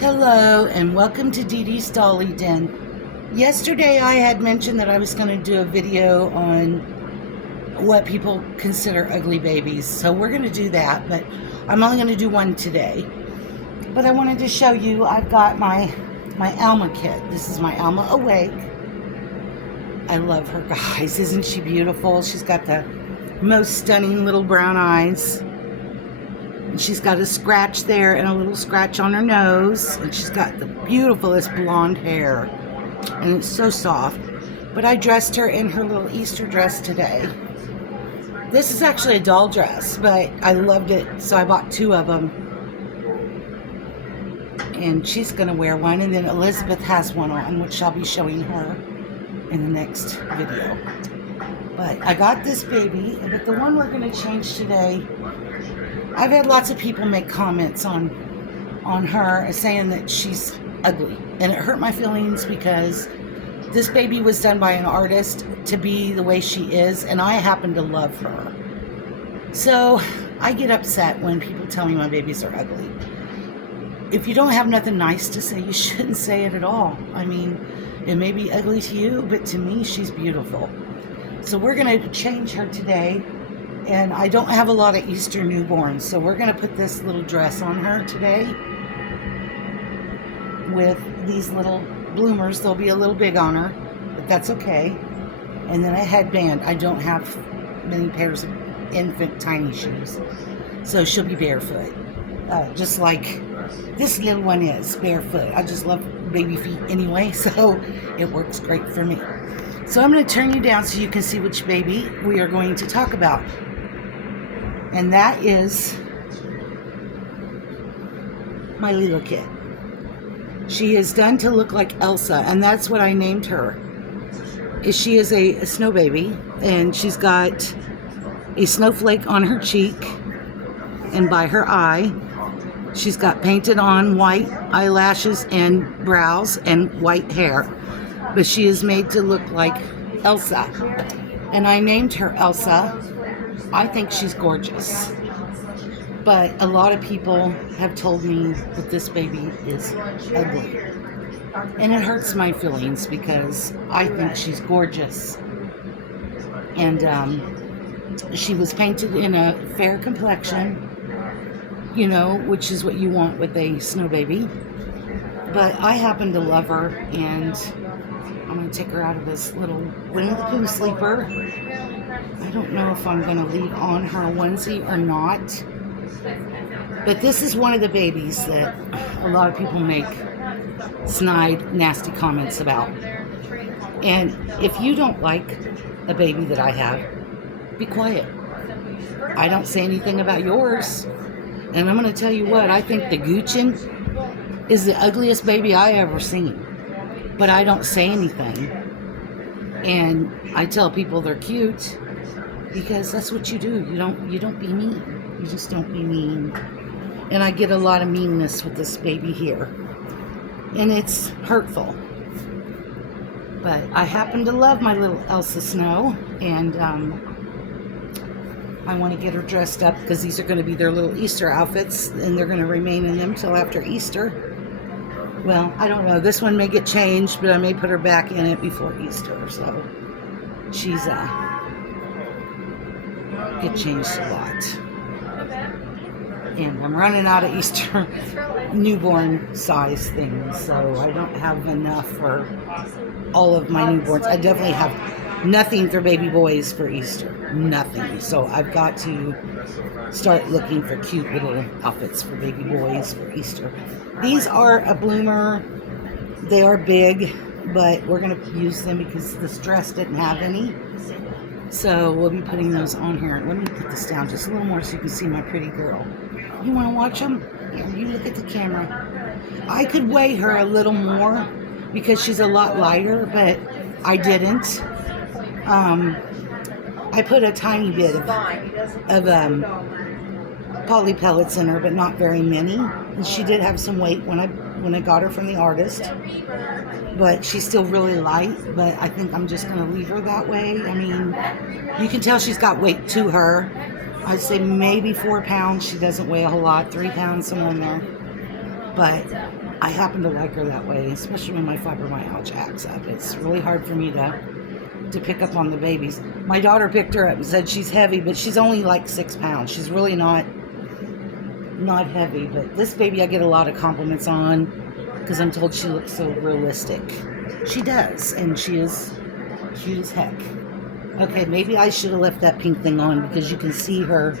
Hello and welcome to Dee Dee's Dolly Den. Yesterday I had mentioned that I was going to do a video on what people consider ugly babies. So we're going to do that, but I'm only going to do one today. But I wanted to show you, I've got my Alma kit. This is my Alma Awake. I love her, guys. Isn't she beautiful? She's got the most stunning little brown eyes. And she's got a scratch there and a little scratch on her nose. And she's got the beautifulest blonde hair. And it's so soft. But I dressed her in her little Easter dress today. This is actually a doll dress, but I loved it, so I bought two of them. And she's going to wear one. And then Elizabeth has one on, which I'll be showing her in the next video. But I got this baby, but the one we're going to change today, I've had lots of people make comments on her saying that she's ugly. And it hurt my feelings because this baby was done by an artist to be the way she is, and I happen to love her. So I get upset when people tell me my babies are ugly. If you don't have nothing nice to say, you shouldn't say it at all. I mean, it may be ugly to you, but to me, she's beautiful. So we're going to change her today. And I don't have a lot of Easter newborns, so we're going to put this little dress on her today with these little bloomers. They'll be a little big on her, but that's okay. And then a headband. I don't have many pairs of infant tiny shoes, so she'll be barefoot. Just like this little one is barefoot. I just love baby feet anyway, so it works great for me. So I'm going to turn you down so you can see which baby we are going to talk about. And that is my little kid. She is done to look like Elsa, and that's what I named her. She is a snow baby, and she's got a snowflake on her cheek and by her eye. She's got painted on white eyelashes and brows and white hair, but she is made to look like Elsa. And I named her Elsa. I think she's gorgeous, but a lot of people have told me that this baby is ugly, and it hurts my feelings because I think she's gorgeous. And she was painted in a fair complexion, you know, which is what you want with a snow baby. But I happen to love her, and I'm going to take her out of this little Winnie the Pooh sleeper. I don't know if I'm going to leave on her onesie or not. But this is one of the babies that a lot of people make snide, nasty comments about. And if you don't like a baby that I have, be quiet. I don't say anything about yours. And I'm going to tell you what, I think the Guchin is the ugliest baby I ever seen. But I don't say anything. And I tell people they're cute because that's what you do. You don't be mean. You just don't be mean. And I get a lot of meanness with this baby here. And it's hurtful. But I happen to love my little Elsa Snow, and I want to get her dressed up because these are going to be their little Easter outfits, and they're going to remain in them till after Easter. Well, I don't know. This one may get changed, but I may put her back in it before Easter. So she's get changed a lot. And I'm running out of Easter newborn size things, so I don't have enough for all of my newborns. I definitely have nothing for baby boys for Easter. Nothing. So I've got to start looking for cute little outfits for baby boys for Easter. These are a bloomer. They are big, but we're going to use them because this dress didn't have any. So we'll be putting those on here. Let me put this down just a little more so you can see my pretty girl. You want to watch them? Here, you look at the camera. I could weigh her a little more because she's a lot lighter, but I didn't. I put a tiny bit of poly pellets in her, but not very many. And she did have some weight when I got her from the artist, but she's still really light. But I think I'm just going to leave her that way. I mean, you can tell she's got weight to her. I'd say maybe 4 pounds. She doesn't weigh a whole lot, 3 pounds, somewhere in there. But I happen to like her that way, especially when my fibromyalgia acts up. It's really hard for me to pick up on the babies. My daughter picked her up and said she's heavy, but she's only like 6 pounds. She's really not heavy. But this baby I get a lot of compliments on because I'm told she looks so realistic. She does, and she is cute as heck. Okay, maybe I should have left that pink thing on because you can see her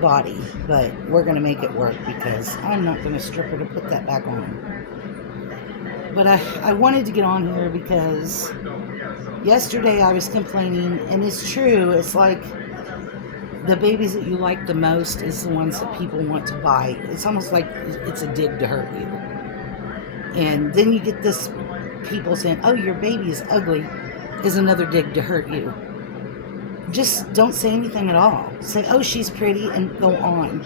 body, but we're going to make it work because I'm not going to strip her to put that back on. But I wanted to get on here because yesterday I was complaining, and it's true, it's like the babies that you like the most is the ones that people want to buy. It's almost like it's a dig to hurt you. And then you get this people saying, oh, your baby is ugly, is another dig to hurt you. Just don't say anything at all. Say, oh, she's pretty, and go on.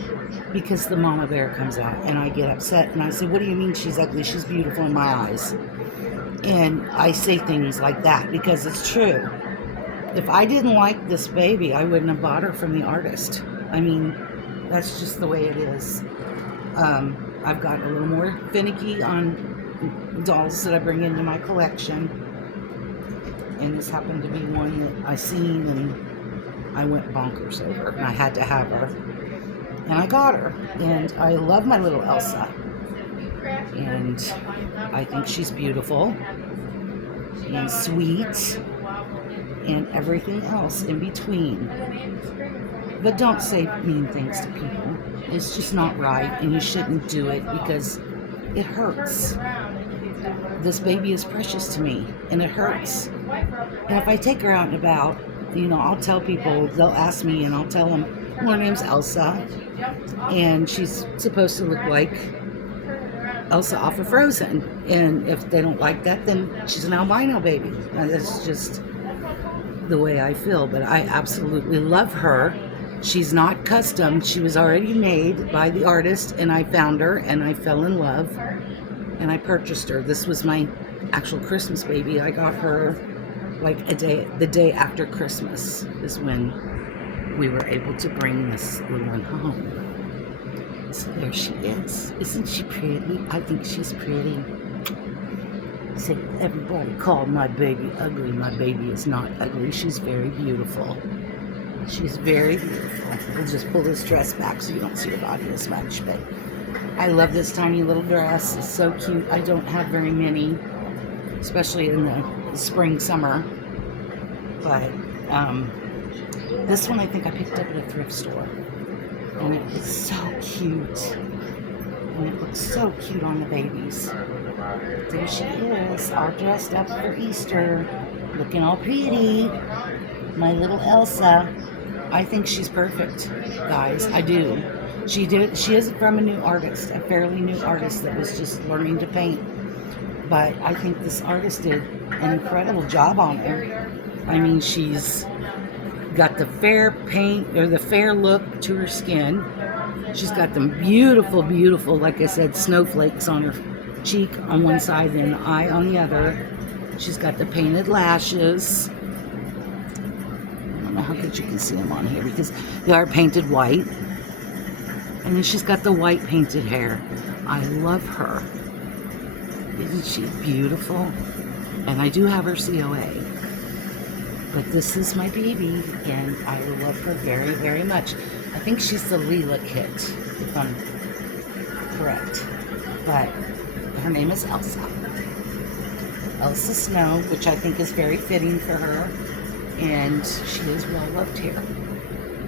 Because the mama bear comes out, and I get upset, and I say, what do you mean she's ugly? She's beautiful in my eyes. And I say things like that because it's true. If I didn't like this baby, I wouldn't have bought her from the artist. I mean, that's just the way it is. I've got a little more finicky on dolls that I bring into my collection. And this happened to be one that I seen and I went bonkers over, and I had to have her. And I got her, and I love my little Elsa. And I think she's beautiful and sweet and everything else in between. But don't say mean things to people. It's just not right, and you shouldn't do it because it hurts. This baby is precious to me, and it hurts. And if I take her out and about, I'll tell people, they'll ask me, and I'll tell them, well, her name's Elsa, and she's supposed to look like Elsa off of Frozen. And if they don't like that, then she's an albino baby. That's just the way I feel. But I absolutely love her. She's not custom. She was already made by the artist, and I found her, and I fell in love, and I purchased her. This was my actual Christmas baby. I got her like the day after Christmas is when we were able to bring this little one home. So there she is. Isn't she pretty? I think she's pretty. So everybody called my baby ugly. My baby is not ugly. She's very beautiful. She's very beautiful. We'll just pull this dress back so you don't see her body as much. But I love this tiny little dress. It's so cute. I don't have very many, especially in the spring, summer. But this one I think I picked up at a thrift store. And it is so cute. And it looks so cute on the babies. There she is, all dressed up for Easter. Looking all pretty. My little Elsa. I think she's perfect, guys. I do. She is from a new artist, a fairly new artist that was just learning to paint. But I think this artist did an incredible job on her. I mean, she's got the fair paint, or the fair look to her skin. She's got them beautiful, beautiful, like I said, snowflakes on her cheek on one side and an eye on the other. She's got the painted lashes. I don't know how good you can see them on here because they are painted white. And then she's got the white painted hair. I love her. Isn't she beautiful? And I do have her COA. But this is my baby, and I love her very, very much. I think she's the Leela kit, if I'm correct. But her name is Elsa. Elsa Snow, which I think is very fitting for her. And she is well loved here.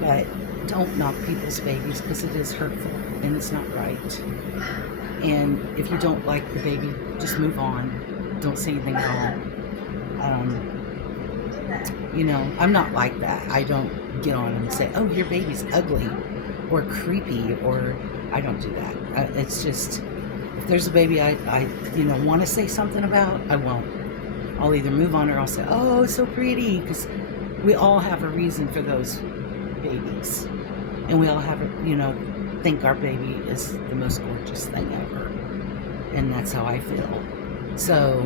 But don't knock people's babies because it is hurtful and it's not right. And if you don't like the baby, just move on. Don't say anything at all. I'm not like that. I don't get on and say, oh, your baby's ugly or creepy, or I don't do that. It's just, if there's a baby I want to say something about, I won't. I'll either move on or I'll say, oh, it's so pretty, because we all have a reason for those babies. And we all have think our baby is the most gorgeous thing ever. And that's how I feel. So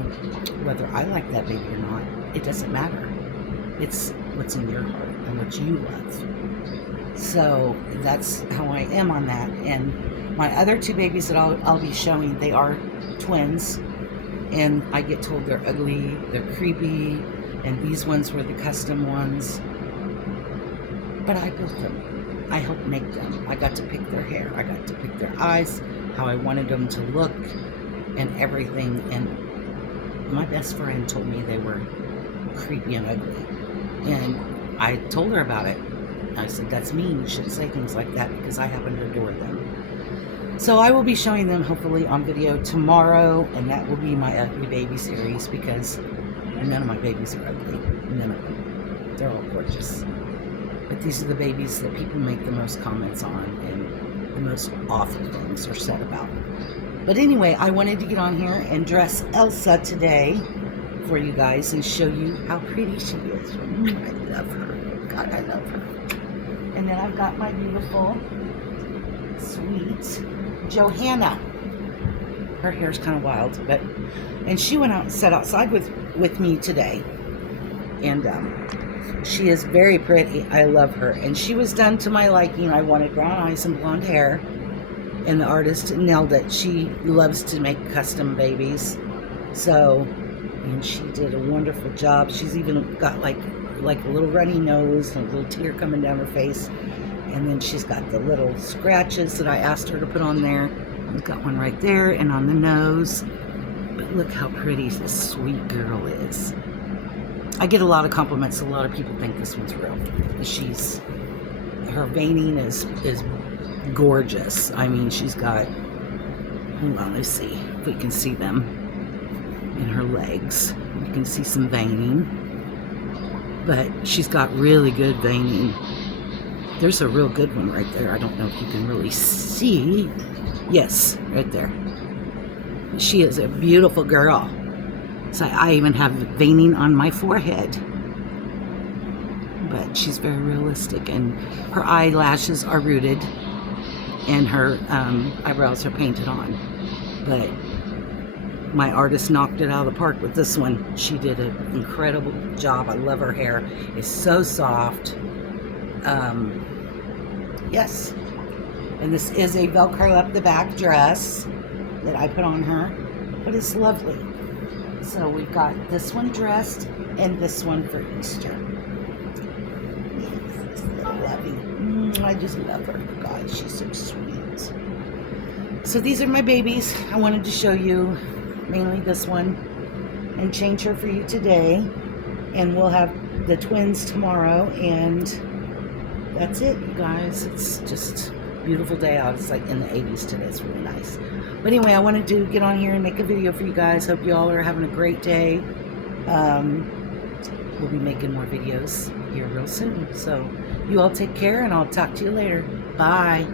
whether I like that baby or not, it doesn't matter. It's what's in your heart and what you love. So that's how I am on that. And My other two babies that I'll be showing, they are twins, and I get told they're ugly, they're creepy, and these ones were the custom ones. But I built them. I helped make them. I got to pick their hair. I got to pick their eyes, how I wanted them to look, and everything. And my best friend told me they were creepy and ugly. And I told her about it. I said, that's mean. You shouldn't say things like that, because I happen to adore them. So I will be showing them hopefully on video tomorrow, and that will be my ugly baby series, because none of my babies are ugly. None of them. They're all gorgeous. But these are the babies that people make the most comments on and the most awful things are said about. But anyway, I wanted to get on here and dress Elsa today for you guys and show you how pretty she is. I love her. God, I love her. And then I've got my beautiful, sweet Johanna. Her hair's kind of wild, and she went out and sat outside with me today. And she is very pretty. I love her. And she was done to my liking. I wanted brown eyes and blonde hair, and the artist nailed it. She loves to make custom babies. So, and she did a wonderful job. She's even got like a little runny nose and a little tear coming down her face. And then she's got the little scratches that I asked her to put on there. I've got one right there and on the nose. But look how pretty this sweet girl is. I get a lot of compliments. A lot of people think this one's real. Her veining is gorgeous. I mean, she's got, hold on, let's see if we can see them in her legs. You can see some veining, but she's got really good veining. There's a real good one right there. I don't know if you can really see. Yes, right there. She is a beautiful girl. So I even have veining on my forehead. But she's very realistic, and her eyelashes are rooted, and her eyebrows are painted on. But my artist knocked it out of the park with this one. She did an incredible job. I love her hair. It's so soft. Yes. And this is a Velcro up the back dress that I put on her. But it's lovely. So we've got this one dressed and this one for Easter. Yes, little lovey. I just love her, guys. She's so sweet. So these are my babies. I wanted to show you mainly this one and change her for you today. And we'll have the twins tomorrow. And that's it, you guys. It's just a beautiful day out. It's like in the 80s today. It's really nice. But anyway, I wanted to get on here and make a video for you guys. Hope you all are having a great day. We'll be making more videos here real soon. So you all take care, and I'll talk to you later. Bye.